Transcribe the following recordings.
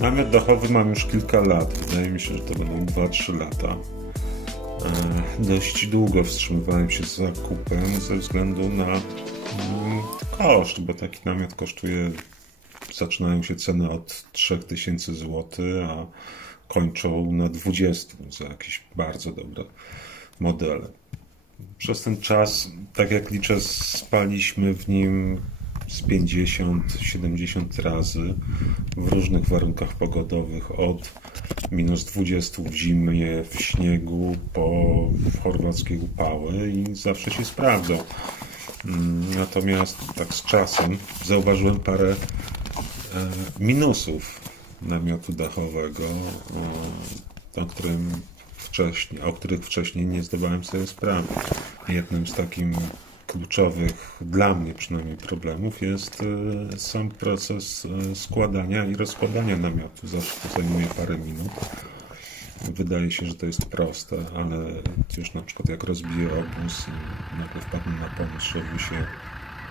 Namiot dachowy mam już kilka lat. Wydaje mi się, że to będą 2-3 lata. Dość długo wstrzymywałem się z zakupem ze względu na koszt, bo taki namiot kosztuje, zaczynają się ceny od 3000 zł, a kończą na 20 za jakieś bardzo dobre modele. Przez ten czas, tak jak liczę, spaliśmy w nim z 50-70 razy w różnych warunkach pogodowych, od -20 w zimie, w śniegu, po chorwackie upały i zawsze się sprawdzał. Natomiast tak z czasem zauważyłem parę minusów namiotu dachowego, o których wcześniej nie zdawałem sobie sprawy. Jednym z takich kluczowych dla mnie przynajmniej problemów jest sam proces składania i rozkładania namiotu. Zawsze to zajmuje parę minut. Wydaje się, że to jest proste, ale już na przykład jak rozbiję obóz i nagle wpadnę na pomysł, żeby się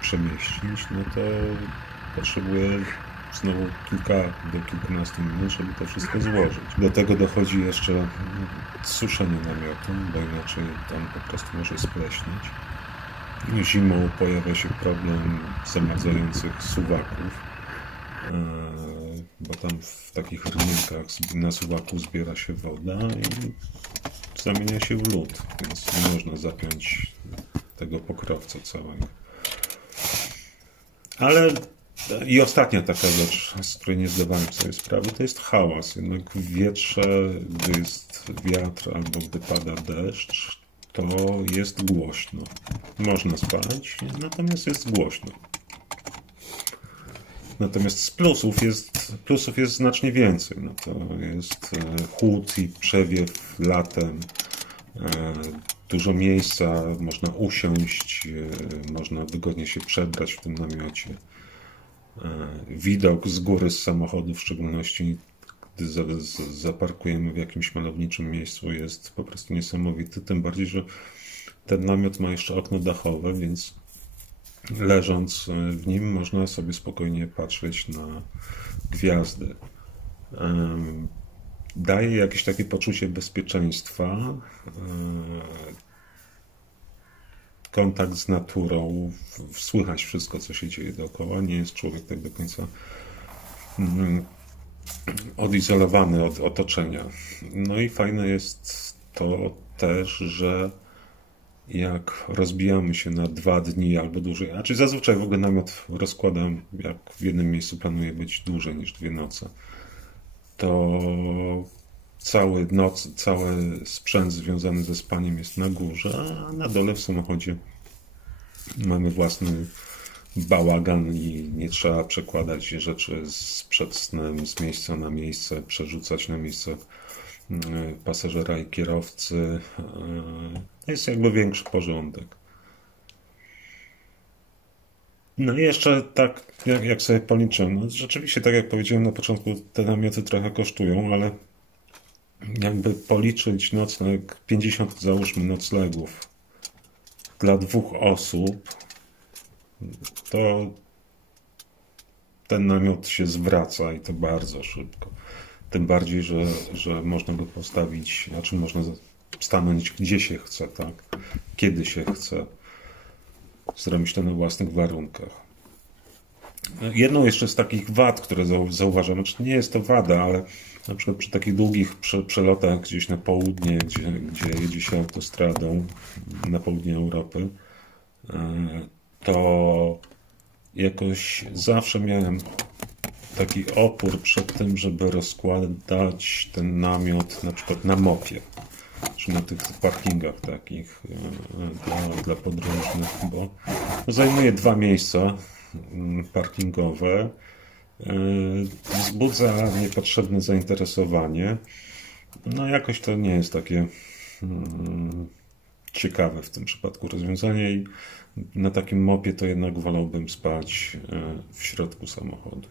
przemieścić, no to potrzebuję znowu kilkunastu minut, żeby to wszystko złożyć. Do tego dochodzi jeszcze suszenie namiotu, bo inaczej tam po prostu może spleśnieć. Zimą pojawia się problem zamarzających suwaków, bo tam w takich rynkach na suwaku zbiera się woda i zamienia się w lód, więc nie można zapiąć tego pokrowca całego. Ale i ostatnia taka rzecz, z której nie zdawałem sobie sprawy, to jest hałas. Jednak w wietrze, gdy jest wiatr albo gdy pada deszcz, to jest głośno. Można spać, natomiast jest głośno. Natomiast z plusów jest znacznie więcej. No to jest chłód i przewiew latem, dużo miejsca, można usiąść, można wygodnie się przebrać w tym namiocie. Widok z góry z samochodu, w szczególności gdy zaparkujemy w jakimś malowniczym miejscu, jest po prostu niesamowity. Tym bardziej, że ten namiot ma jeszcze okno dachowe, więc leżąc w nim można sobie spokojnie patrzeć na gwiazdy. Daje jakieś takie poczucie bezpieczeństwa, kontakt z naturą, słychać wszystko, co się dzieje dookoła. Nie jest człowiek tak do końca odizolowany od otoczenia. No i fajne jest to też, że jak rozbijamy się na 2 dni albo dłużej, a czy zazwyczaj w ogóle namiot rozkładam, jak w jednym miejscu planuję być dłużej niż 2 noce, to cały sprzęt związany ze spaniem jest na górze, a na dole w samochodzie mamy własny bałagan i nie trzeba przekładać rzeczy przed snem z miejsca na miejsce, przerzucać na miejsce pasażera i kierowcy. Jest jakby większy porządek. No i jeszcze tak, jak sobie policzę, no rzeczywiście, tak jak powiedziałem na początku, te namioty trochę kosztują, ale jakby policzyć nocleg, 50 załóżmy noclegów dla 2 osób, to ten namiot się zwraca i to bardzo szybko. Tym bardziej, że można go postawić, znaczy można stanąć gdzie się chce, tak? Kiedy się chce. Zrobić to na własnych warunkach. Jedną jeszcze z takich wad, które zauważam, znaczy nie jest to wada, ale na przykład przy takich długich przelotach gdzieś na południe, gdzie jedzie się autostradą na południe Europy, to jakoś zawsze miałem taki opór przed tym, żeby rozkładać ten namiot na przykład na mopie, czy na tych parkingach takich dla podróżnych, bo zajmuje 2 miejsca parkingowe, wzbudza niepotrzebne zainteresowanie. No jakoś to nie jest takie ciekawe w tym przypadku rozwiązanie i na takim mopie to jednak wolałbym spać w środku samochodu.